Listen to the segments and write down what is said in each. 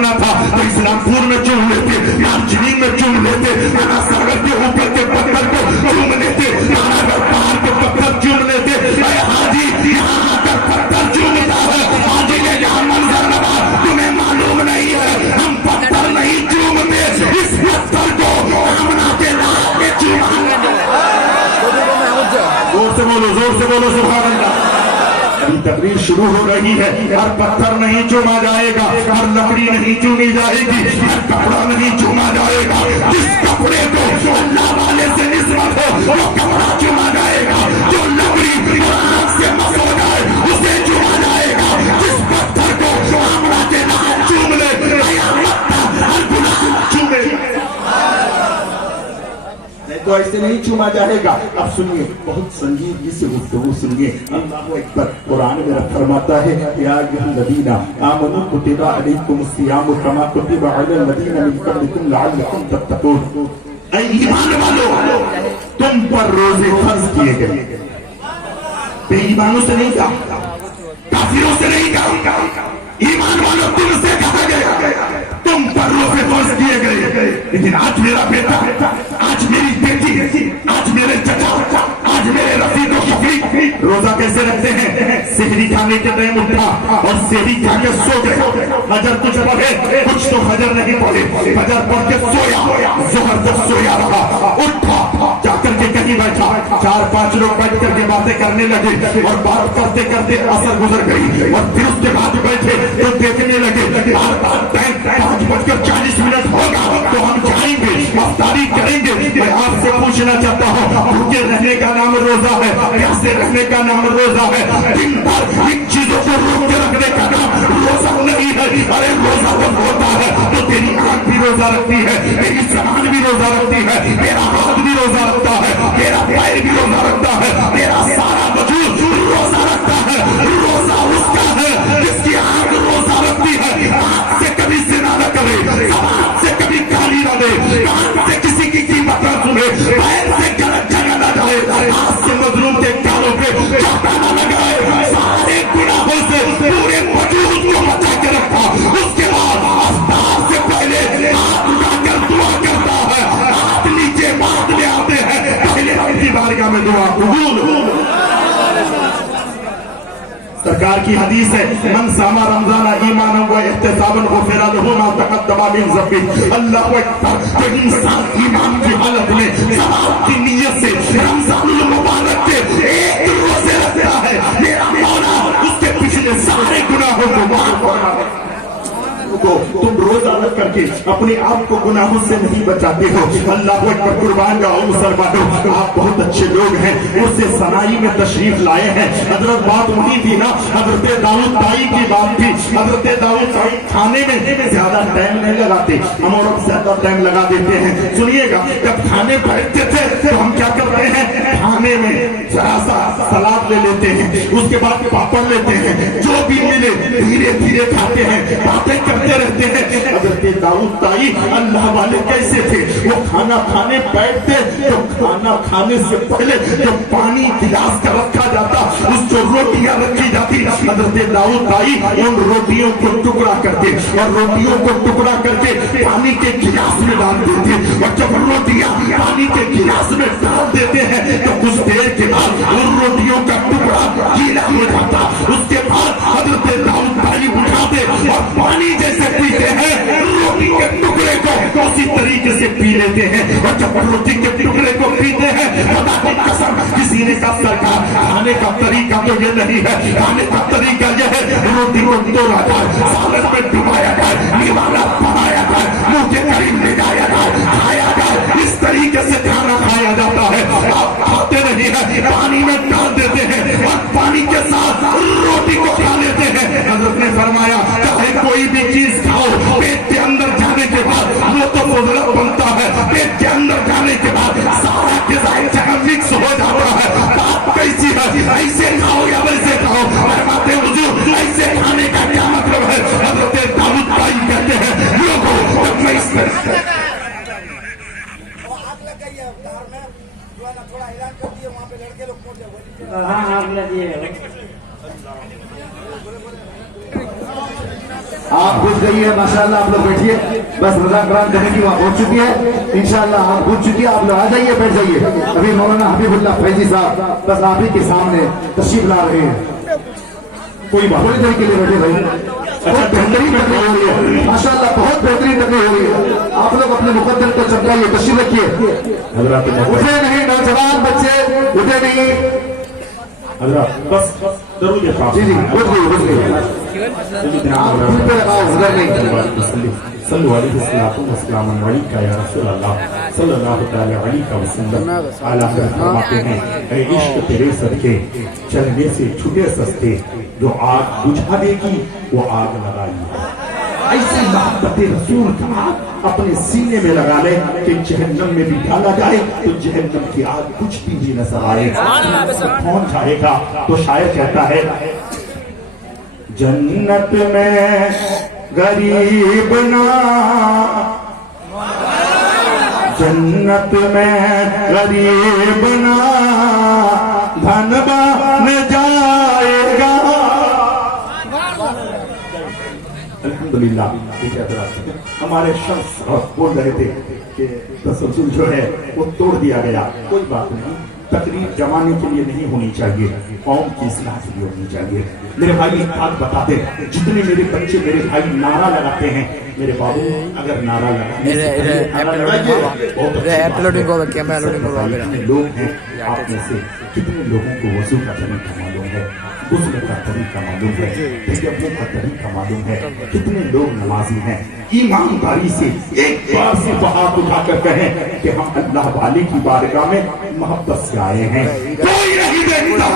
चूमना था तो इस्लामपुर में चूम लेते, दार्जिलिंग में चूम लेते, सागर के ऊपर के पत्थर को चूम लेते, नारायण पहाड़ के पत्थर चूम लेते। हाजी यहाँ आकर पत्थर चूमता है, हाजी के जहाँ मंजर लगा तुम्हें मालूम नहीं है, हम पत्थर नहीं चूमते, इस पत्थर को आमना के नाम पे चूमाएंगे। जोर से बोलो सुभान अल्लाह। अभी तकरीर शुरू हो रही है, हर पत्थर नहीं चूमा जाएगा, हर लकड़ी नहीं चूमी जाएगी, हर कपड़ा नहीं चूमा जाएगा। जिस कपड़े को अल्लाह वाले से निस्बत हो वो कपड़ा चूमा जाएगा, जो लकड़ी कुरान से मस हो जाए उसे चूमा जाएगा। जिस पत्थर को आमना के नाम चूम ले चूमे तो ऐसे नहीं चूमा जाएगा। अब सुनिए, बहुत संजीदगी से गुफ्तगू सुनिए। अल्लाह अकबर कुरान में फरमाता है, या अय्युहल्लज़ीना आमनू कुतिबा अलैकुमुस्सियामु कमा कुतिबा अलल लज़ीना मिन क़ब्लिकुम लअल्लकुम तत्तक़ून। ऐ ईमान वालों, तुम पर रोजे फर्ज किए गए। बेईमानों से नहीं कहा, काफिरों से नहीं कहा, ईमान वालों तुमसे कहा गया, तुम पर रोजे फर्ज किए गए। लेकिन आज मेरा बेटा, आज मेरी बेटी, आज मेरे चचा, आज मेरे रफीक शफीक रोजा कैसे रखते हैं? सेहरी खाने के टाइम उठा और सेहरी खा के सो गए। फजर कुछ पढ़े, कुछ तो फजर नहीं पढ़े, फजर पढ़ के सोया, जोहर तक सोया रहा, उठा जाकर के कहीं बैठा, 4-5 लोग बैठ करके बातें करने लगे और बात करते करते असर गुजर गई और फिर उसके बाद बैठे तो देखने लगे 5:40 होगा तो हम जाएंगे, अफ्तारी करेंगे। मैं आपसे पूछना चाहता हूँ, भूखे रहने का नाम रोजा है, प्यासे रहने का नाम रोजा है, दिन भर इन चीजों को रोक के रखने का नाम रोजा नहीं है। अरे रोजा जब होता है तो तेरी आंख भी रोजा रखती है, तेरी जबान भी रोजा रखती है, तेरा हाथ भी रोजा रखता है, तेरा पैर भी रोजा रखता है, तेरा सारा वजूद रोजा रखता है। रोजा उसका है जिसकी आंख रोजा रखती है, आंख से कभी जिना न करे, जबान से कभी गाली न दे, कान से किसी की कीमत न सुने, पैर से गलत जगह न जाए, हाथ से मजलूम के कानों पे चाटा न लगाए, सारे गुनाहों से पूरे वजूद को बचा के रखा। उसके बाद अफ्तार से पहले हाथ उठाकर दुआ करता है, हाथ नीचे बाद में आते हैं, पहले अपनी बारगाह में दुआ कबूल। सरकार की हदीस है, मन सामा रमजाना ईमानन व इहतिसाबन गुफिरा लहू मा तक़द्दम मिन ज़ंबि। अल्लाह अकबर। तो इंसान ईमान की हालत में सवाब की नीयत से रमजानुल मुबारक के एक रोजे रखता है, मेरा मौला उसके पिछले सारे गुनाहों को माफ फरमा दे। तुम रोजा रख करके अपने आप को गुनाहों से नहीं बचाते हो। अल्लाह अकबर। कुर्बान जाओ मुसलमानों, आप बहुत अच्छे लोग हैं, उससे सनाई में तशरीफ लाए हैं। हजरत बात वही थी ना, हजरत दाऊद ताई की बात थी। हजरत दाऊद ताई खाने में ज्यादा टाइम नहीं लगाते, हम और ज्यादा टाइम लगा देते हैं। सुनिएगा, जब खाने बैठते थे तो हम क्या करते हैं, खाने में जरा सा सलाद ले लेते हैं, उसके बाद पापड़ लेते हैं, जो भी मिले धीरे धीरे खाते हैं, बातें करते रहते हैं। हजरत दाऊद ताई अल्लाह वाले कैसे थे, वो खाना खाने बैठते तो खाना खाने से पहले जो पानी गिलास का रखा जाता, उस जो रोटियां रखी जाती, हजरत दाऊद ताई उन रोटियों को टुकड़ा करते और रोटियों को टुकड़ा करके पानी के गिलास में डाल देते। और जब रोटियां पानी के गिलास में डाल देते हैं तो कुछ देर के बाद उन रोटियों का टुकड़ा गीला हो जाता। उसके बाद हजरत दाऊद ताई उठाते और पानी जैसे पीते हैं, रोटी के टुकड़े को उसी तरीके से पी लेते हैं। और जब रोटी के टुकड़े को पीते हैं, खुदा की कसम, किसी ने कहा सरकार खाने का तरीका तो ये नहीं है, खाने का तरीका यह है रोटी को तोड़ा जाए, सालन में डुबाया जाए, निवाला बनाया जाए, मुंह के करीब ले जाया जाए, खाया जाए। इस तरीके से खाना खाया जाता है। आप खाते नहीं है, पानी में डाल देते हैं और पानी के साथ रोटी को खा लेते हैं। हजरत ने फरमाया, चाहे कोई भी चीज खाओ, पेट के अंदर जाने के बाद वो तो मुजरब बनता है, पेट के अंदर जाने के बाद सारा ग़िज़ाई जगह मिक्स हो जाता है। बात कैसी है, ऐसे खाओ या वैसे खाओ, फरमाते हुजूर ऐसे खाने का क्या मतलब है? हजरत दाऊद ताई कहते हैं, लोगों जब मैं इस थोड़ा ऐलान कर दिए, वहाँ पे लड़के लोग पहुंच जाओ। हाँ आग लगी है। آپ گھس گئی ہے ماشاءاللہ. آپ لوگ بیٹھیے, بس رضا کرام کمیٹی وہاں پہنچ چکی ہے انشاءاللہ. آپ پہنچ چکی ہے, آپ لوگ آ جائیے, بیٹھ جائیے. ابھی مولانا حبیب اللہ فیضی صاحب بس آپ ہی کے سامنے تشریف لا رہے ہیں. کوئی بات تھوڑی دیر کے لیے بیٹھے بھائی. بہت بہترین تقریر ہو رہی ہے ماشاءاللہ, بہت بہترین تقریر ہو رہی ہے. آپ لوگ اپنے مقدر کو چمکائیے, تشریف رکھیے. اٹھے نہیں نوجوان بچے, اٹھے نہیں. حضرات بس درود پاک. جی جی اٹھ گئی. آپ پھر پہ لگاؤ, ادھر نہیں. صلو علیہ السلام علیکہ یا رسول اللہ صلی اللہ تعالی علیہ وسلم. اعلیٰ حضرت فرماتے ہیں اے عشق تیرے صدقے چلنے سے چھٹے سستے, جو آگ بجھا دے گی وہ آگ لگائی ہے. ایسی محبت رسول کا آگ اپنے سینے میں لگا لے کہ جہنم میں بھی ڈالا جائے تو جہنم کی آگ بجھتی بھی نظر آئے. کون جائے گا؟ تو شاعر کہتا ہے جنت میں غریب نہ, جنت میں غریب نہ دھن بن جائے گا. الحمدللہ. ہمارے شخص بول رہے تھے کہ تسلسل جو ہے وہ توڑ دیا گیا. کوئی بات نہیں, تقریر جمانے کے لیے نہیں ہونی چاہیے, قوم کی اصلاح کے لیے ہونی چاہیے. میرے بھائی ایک بات بتاتے, جتنے میرے بچے میرے بھائی نعرہ لگاتے ہیں, میرے بابو اگر نعرہ لگاتے لوگ ہیں آپ میں سے کتنے لوگوں کو وضو کا طریقہ معلوم ہے, غسل کا طریقہ معلوم ہے, تیمم کا طریقہ معلوم ہے, کتنے لوگ نمازی ہیں. ایمانداری سے ایک بار سے ہاتھ اٹھا کر کہیں کہ ہم اللہ والے کی بارگاہ میں محبت سے آئے ہیں. کوئی نہیں دیکھتا.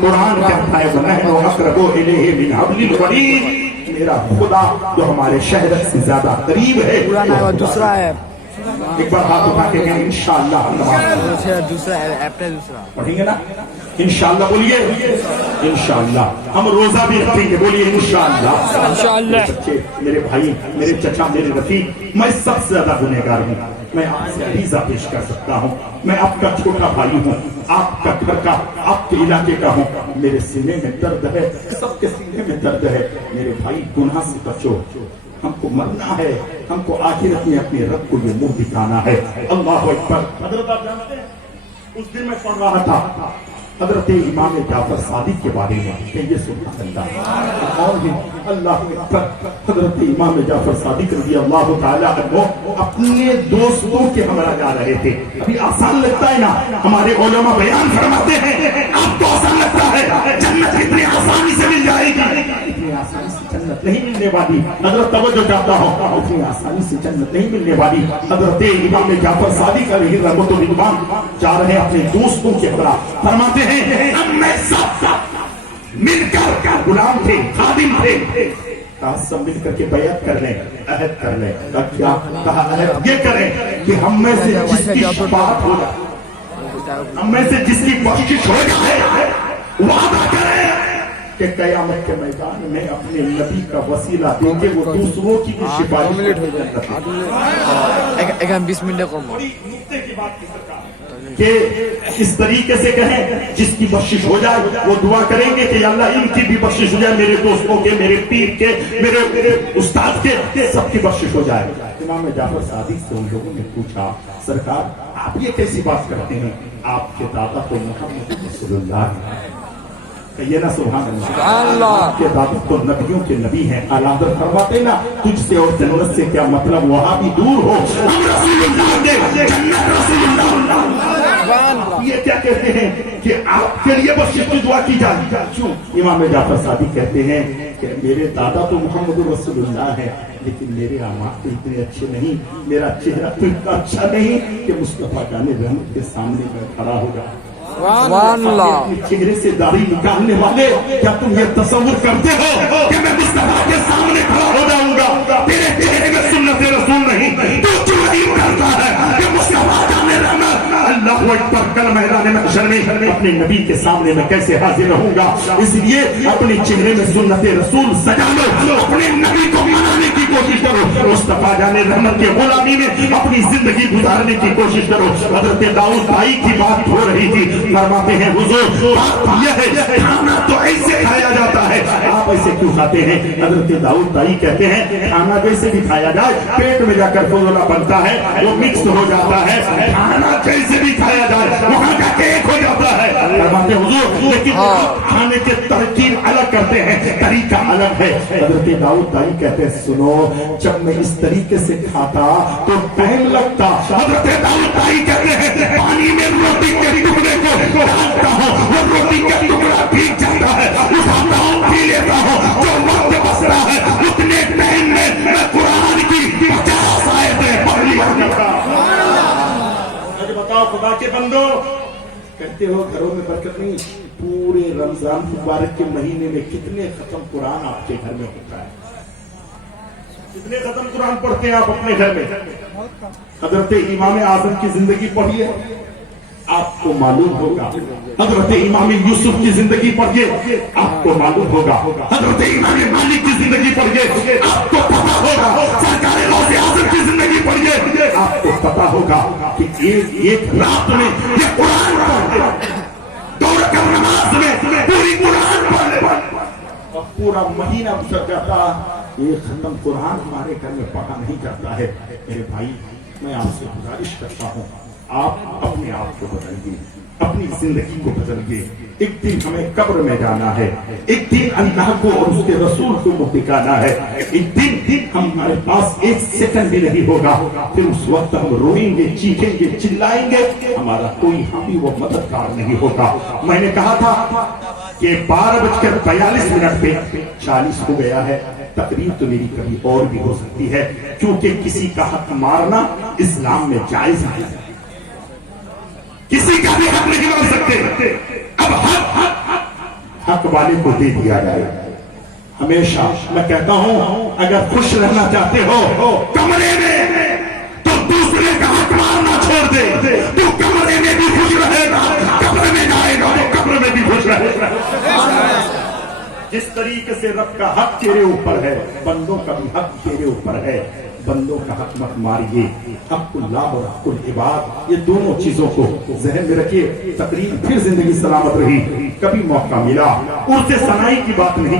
قرآن کہتا ہے وَنَحْنُ أَقْرَبُ إِلَيْهِ مِنْ حَبْلِ الْوَرِيدِ, میرا خدا جو ہمارے شہر سے زیادہ قریب ہے. دوسرا ہے, ایک بار ہاتھ اٹھا کے کہیں انشاءاللہ دوسرا ایپ ہے, دوسرا پڑھیں گے نا انشاءاللہ. بولیے انشاءاللہ. ہم روزہ بھی رکھیں گے, بولیے انشاءاللہ. انشاءاللہ. میرے بھائی, میرے چچا, میرے رفیق, میں سب سے زیادہ گنہگار ہوں. میں آپ سے عریضہ پیش کر سکتا ہوں, میں آپ کا چھوٹا بھائی ہوں, آپ کا گھر کا, آپ کے علاقے کا ہوں. میرے سینے میں درد ہے, سب کے سینے میں درد ہے. میرے بھائی گناہ سے بچو, ہم کو مرنا ہے, ہم کو آخرت میں اپنے رب کو یہ منہ دکھانا ہے. اللہ اکبر. حضرت آپ جانتے ہیں اس دن میں پڑھ رہا تھا حضرت امام جعفر صادق کے بارے میں کہ یہ سبحان اللہ اور بھی اللہ اکبر. حضرت امام جعفر صادق رضی اللہ تعالیٰ عنہ اپنے دوستوں کے ہمراہ جا رہے تھے. ابھی آسان لگتا ہے نا, ہمارے علماء بیان فرماتے ہیں آپ کو آسان لگتا ہے جنت کتنی آسانی سے مل جائے گی. اتنی آسانی سے جنت نہیں ملنے والی. حضرت توجہ چاہتا ہوں, اتنی آسانی سے جنت نہیں ملنے والی. حضرت امام جعفر صادق علیہ رحمۃ اللہ جا رہے اپنے دوستوں کے ہمراہ, فرماتے ہیں ہم میں سب مل کر غلام تھے, خادم تھے, سب مل کر کے بیعت کر لیں, عہد کر لیں. کیا کہا؟ عہد یہ کریں کہ ہم میں سے جس کی شفاعت ہو جائے, ہم میں سے جس کی بخشش ہو جائے, وعدہ کریں کہ قیامت کے میدان میں اپنے نبی کا وسیلہ دیں گے, وہ دوسروں کی بھی شفاعت ہو جائے. کہ اس طریقے سے کہیں جس کی بخشش ہو جائے وہ دعا کریں گے کہ اللہ ان کی بھی بخشش ہو جائے, میرے دوستوں کے, میرے پیر کے, میرے استاد کے, سب کی بخشش ہو جائے. امام جعفر صادق سے ان لوگوں نے پوچھا سرکار آپ یہ کیسی بات کرتے ہیں, آپ کے دادا تو محمد رسول اللہ ہے. یہ نا سبحان اللہ, آپ کے دادا تو نبیوں کے نبی ہیں. اعلیٰ حضرت فرماتے نا تجھ سے اور جنت سے کیا مطلب, وہاں بھی دور ہو, ہم رسول اللہ دے, جنت رسول اللہ. یہ کیا کہتے ہیں کہ آپ کے لیے بخشش کی دعا کی جائے. کیوں؟ امام جعفر صادق کہتے ہیں کہ میرے دادا تو محمد رسول اللہ ہے, لیکن میرے اعمال تو اتنے اچھے نہیں, میرا چہرہ تو اتنا اچھا نہیں کہ مصطفیٰ جان رحمت کے سامنے میں کھڑا ہوگا. اپنے چہرے سے داڑھی نکالنے والے, کیا تم یہ تصور کرتے ہو کہ میں مصطفیٰ کے سامنے کھڑا ہو جاؤں گا؟ تیرے چہرے میں سنت رسول نہیں, تو کیوں نہیں کرتا ہے کہ مصطفیٰ جان رحمت, اللہ अल्लाहु अकबर, कल मैदान महशर में अपने नबी के सामने मैं कैसे हाजिर रहूंगा। इसलिए अपने चेहरे में सुन्नते रसूल सजा लो, अपने नबी को मनाने की कोशिश करो, मुस्तफा जाने रहमत के गुलामी में अपनी जिंदगी गुजारने की कोशिश करो। हजरत दाऊद भाई की बात हो रही थी, फरमाते हैं हुजूर बात यह है खाना तो ऐसे खाया जाता है, आप ऐसे क्यों खाते हैं। हजरत दाऊद भाई कहते हैं खाना जैसे भी खाया जाए पेट में जाकर फजूला बनता है, वो मिक्स हो जाता है, खाना जैसे भी खाया जाए वहां का केक हो जाता है। फरमाते हुजूर लेकिन खाने के तरकीब अलग करते हैं, तरीका अलग है। हजरत दाऊद भाई कहते हैं सुनो, जब मैं इस तरीके से खाता तो टाइम लगता। हजरत दाऊद भाई कहते हैं पानी में रोटी के टुकड़े को डालता हूँ, वो रोटी का टुकड़ा भीग जाता है, उठाता हूँ पी लेता हूँ, जो वक्त बच रहा है उतने टाइम में मैं कुरान की 50 आयतें पढ़ लिया करता। बताओ खुदा के बंदो, कहते हो घरों में बरकत नहीं, पूरे रमजान मुबारक के महीने में कितने खत्म कुरान आपके घर में होता है, कितने खत्म कुरान पढ़ते हैं आप अपने घर में। हजरत इमाम आजम की जिंदगी पढ़िए आपको मालूम होगा, हजरत इमाम यूसुफ की जिंदगी पढ़िए आपको मालूम होगा, हजरत इमाम मालिक की जिंदगी पढ़िए आपको पता होगा, सरकार गौसे आजम की जिंदगी पढ़िए आपको पता होगा कि एक रात में ये कुरान दौड़ कर नमाज में पूरी कुरान पढ़ और पूरा महीना गुजर जाता, ये खत्म कुरान हमारे घर में पढ़ा नहीं करता है। मेरे भाई मैं आपसे गुजारिश करता हूँ, आप अपने आप को बदलिए, अपनी जिंदगी को बदलिए। एक दिन हमें कब्र में जाना है, एक दिन अल्लाह को और उसके रसूल को मुंह दिखाना है, एक दिन हमारे पास एक सेकंड भी नहीं होगा, फिर उस वक्त हम रोएंगे, चीखेंगे, चिल्लाएंगे, हमारा कोई हामी वो मददगार नहीं होगा। मैंने कहा था कि 12:42 पे 40 हो गया है, तकरीर तो मेरी कभी और भी हो सकती है, क्योंकि किसी का हक मारना इस्लाम में जायज नहीं है, किसी का भी हक नहीं मार सकते। अब हक वाले को दे दिया जाए। हमेशा मैं कहता हूं अगर खुश रहना चाहते हो कमरे में, तो दूसरे का हक मारना छोड़ दे, तो कमरे में भी खुश रहेगा, कब्र में जाएगा तो कब्र में भी खुश रहेगा। जिस तरीके से रब का हक तेरे ऊपर है, बंदों का भी हक तेरे ऊपर है, बंदों का हक मत मारिए। हक़ुल्लाह और हक़ुल इबाद, ये दोनों चीजों को ज़हन में रखिए। तकरीर फिर जिंदगी सलामत रही, कभी मौका मिला उर्से सनाई की बात नहीं